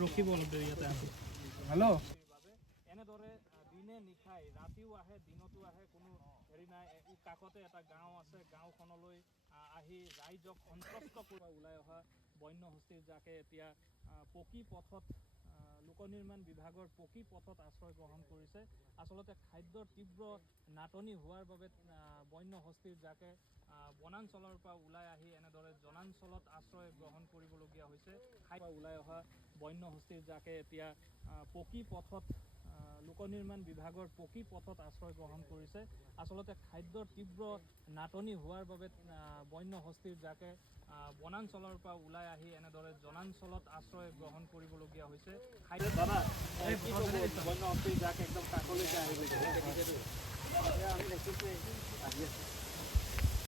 ৰখিব অলপ দেৰি ইয়াতে আহি হেল্ল' এনেদৰে দিনে নিশাই ৰাতিও আহে দিনতো আহে কোনো হেৰি নাই কাষতে এটা গাঁও আছে গাঁওখনলৈ আহি ৰাইজক সন্তুষ্ট কৰিব ওলাই অহা বন্য হস্তীৰ জাকে এতিয়া পকী পথত লোক নিৰ্মাণ বিভাগৰ পকী পথত আশ্ৰয় গ্ৰহণ কৰিছে। আচলতে খাদ্যৰ তীব্ৰ নাটনি হোৱাৰ বাবে বন্য হস্তীৰ জাকে বনাঞ্চলৰ পৰা ওলাই আহি এনেদৰে জনাঞ্চলত আশ্ৰয় গ্ৰহণ কৰিবলগীয়া হৈছে। ওলাই অহা বন্য হস্তীৰ জাকে এতিয়া পকী পথত লোক নিৰ্মাণ বিভাগৰ পকী পথত আশ্ৰয় গ্ৰহণ কৰিছে। আচলতে খাদ্যৰ তীব্ৰ নাটনি হোৱাৰ বাবে বন্য হস্তীৰ জাকে বনাঞ্চলৰ পৰা ওলাই আহি এনেদৰে জনাঞ্চলত আশ্ৰয় গ্ৰহণ কৰিবলগীয়া হৈছে। দাদা বন্য হস্তীৰ জাক একদম কাষলৈকে আহি গৈছে। আমি দেখিছোঁ